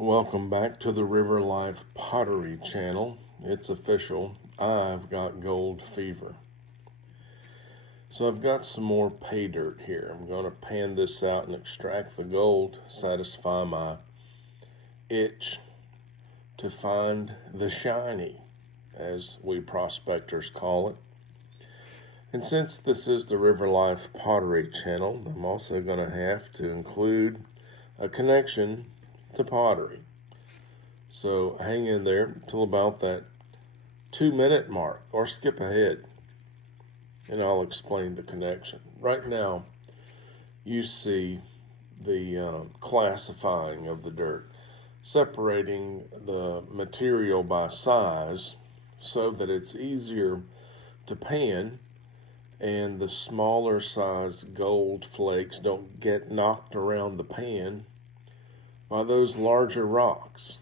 Welcome back to the River Life Pottery channel. It's official. I've got gold fever. So I've got some more pay dirt here. I'm going to pan this out and extract the gold, satisfy my itch to find the shiny, as we prospectors call it. And since this is the River Life Pottery channel, I'm also going to have to include a connection to pottery. So hang in there till about that 2-minute mark, or skip ahead, and I'll explain the connection. Right now, you see the classifying of the dirt, separating the material by size so that it's easier to pan and the smaller sized gold flakes don't get knocked around the pan by those larger rocks.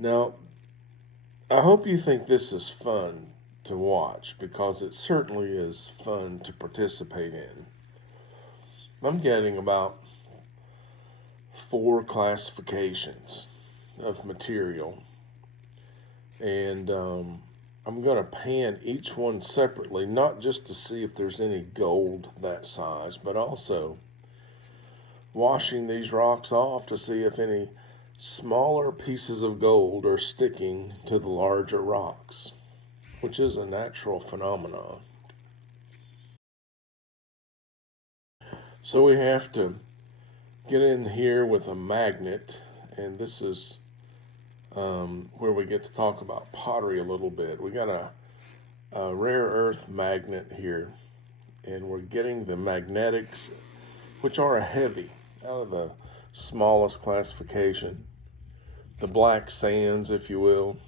Now, I hope you think this is fun to watch, because it certainly is fun to participate in. I'm getting about 4 classifications of material, and I'm going to pan each one separately, not just to see if there's any gold that size, but also washing these rocks off to see if any smaller pieces of gold are sticking to the larger rocks, which is a natural phenomenon. So we have to get in here with a magnet, and this is where we get to talk about pottery a little bit. We got a rare earth magnet here, and we're getting the magnetics, which are heavy, out of the smallest classification, the black sands, if you will.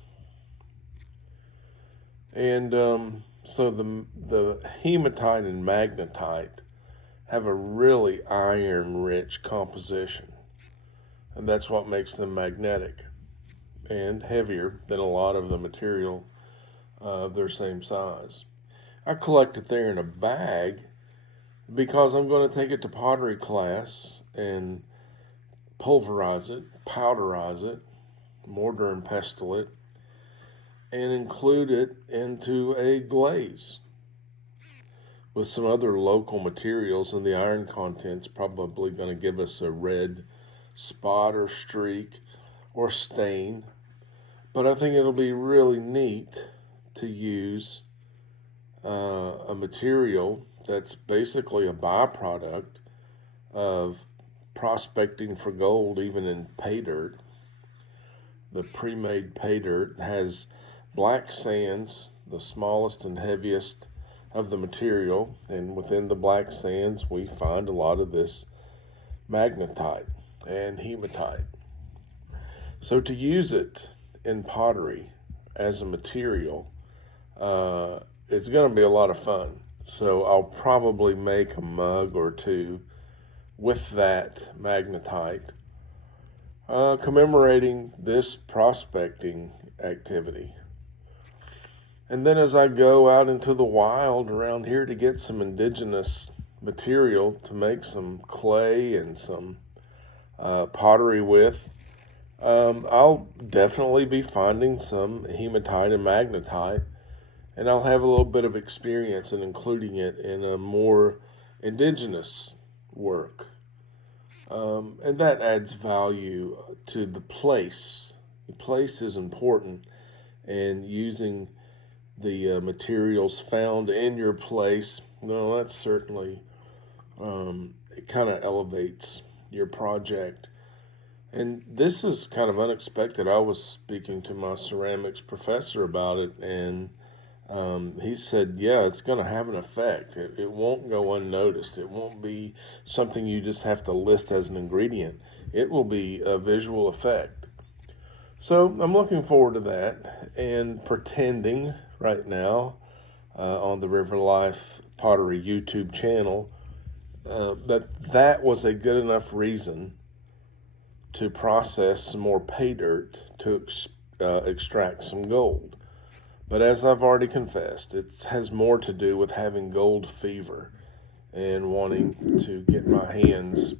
And so the hematite and magnetite have a really iron-rich composition, and that's what makes them magnetic and heavier than a lot of the material of their same size. I collect it there in a bag because I'm going to take it to pottery class and pulverize it, powderize it, mortar and pestle it, and include it into a glaze with some other local materials, and the iron content's probably going to give us a red spot or streak or stain. But I think it'll be really neat to use a material that's basically a byproduct of prospecting for gold, even in pay dirt. The pre-made pay dirt has black sands, the smallest and heaviest of the material, and within the black sands we find a lot of this magnetite and hematite. So to use it in pottery as a material, it's going to be a lot of fun. So I'll probably make a mug or two with that magnetite, commemorating this prospecting activity. And then as I go out into the wild around here to get some indigenous material to make some clay and some pottery with, I'll definitely be finding some hematite and magnetite, and I'll have a little bit of experience in including it in a more indigenous work. And that adds value to the place. The place is important, and using the materials found in your place, well, that's certainly, it kind of elevates your project. And this is kind of unexpected. I was speaking to my ceramics professor about it, and he said, yeah, it's going to have an effect. It won't go unnoticed. It won't be something you just have to list as an ingredient. It will be a visual effect. So I'm looking forward to that, and pretending right now on the River Life Pottery YouTube channel that was a good enough reason to process some more pay dirt to extract some gold. But as I've already confessed, it has more to do with having gold fever and wanting to get my hands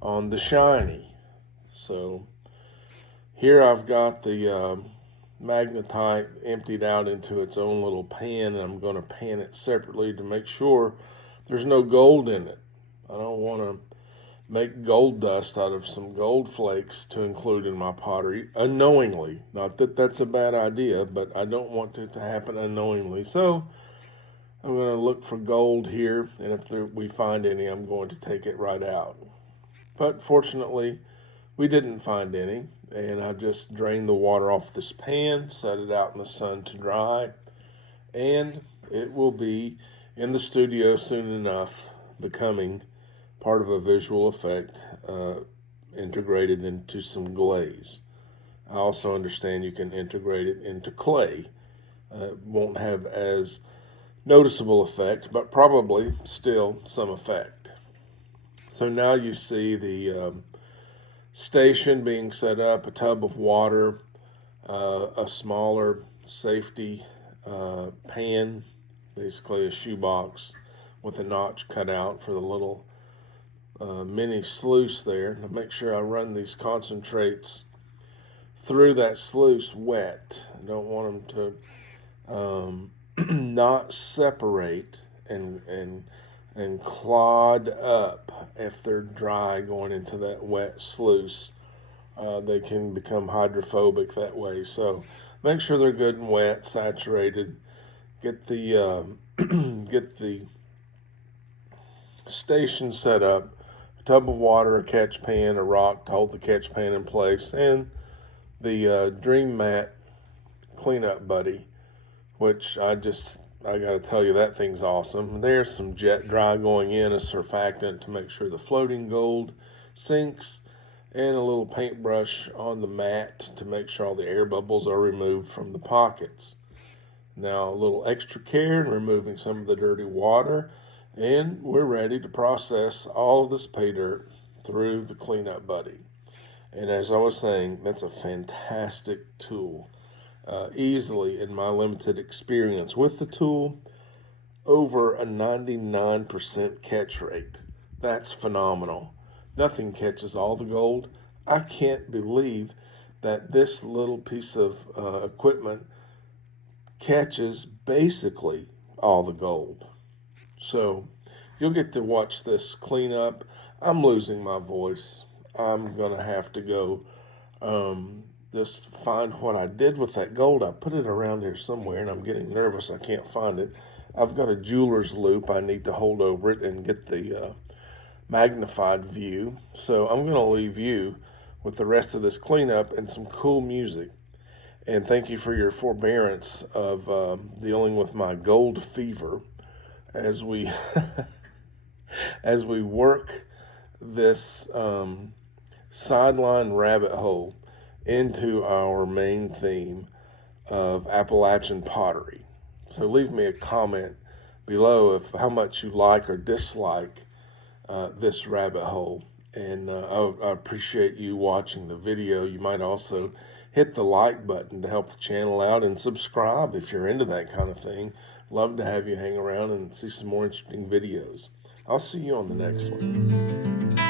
on the shiny, So here I've got the magnetite emptied out into its own little pan, and I'm going to pan it separately to make sure there's no gold in it. I don't want to make gold dust out of some gold flakes to include in my pottery unknowingly. Not that that's a bad idea, but I don't want it to happen unknowingly. So I'm going to look for gold here, and if we find any, I'm going to take it right out. But fortunately, we didn't find any, and I just drained the water off this pan, set it out in the sun to dry, and it will be in the studio soon enough, becoming part of a visual effect integrated into some glaze. I also understand you can integrate it into clay. It won't have as noticeable effect, but probably still some effect. So now you see the station being set up, a tub of water, a smaller safety pan, basically a shoebox with a notch cut out for the little mini sluice there. To make sure I run these concentrates through that sluice wet. I don't want them to not separate and clod up if they're dry going into that wet sluice. They can become hydrophobic that way. So make sure they're good and wet, saturated. Get the get the station set up. A tub of water, a catch pan, a rock to hold the catch pan in place, and the Dream Mat cleanup buddy, which I gotta tell you, that thing's awesome. There's some jet dry going in, a surfactant to make sure the floating gold sinks, and a little paintbrush on the mat to make sure all the air bubbles are removed from the pockets. Now a little extra care in removing some of the dirty water, and we're ready to process all of this pay dirt through the cleanup buddy. And as I was saying, that's a fantastic tool. Easily, in my limited experience with the tool, over a 99% catch rate. That's phenomenal. Nothing catches all the gold. I can't believe that this little piece of equipment catches basically all the gold. So you'll get to watch this cleanup. I'm losing my voice. I'm going to have to go just find what I did with that gold. I put it around here somewhere, and I'm getting nervous. I can't find it. I've got a jeweler's loop I need to hold over it and get the magnified view. So I'm going to leave you with the rest of this cleanup and some cool music. And thank you for your forbearance of dealing with my gold fever as we as we work this sideline rabbit hole into our main theme of Appalachian pottery. So leave me a comment below of how much you like or dislike this rabbit hole. And I appreciate you watching the video. You might also hit the like button to help the channel out, and subscribe if you're into that kind of thing. Love to have you hang around and see some more interesting videos. I'll see you on the next one.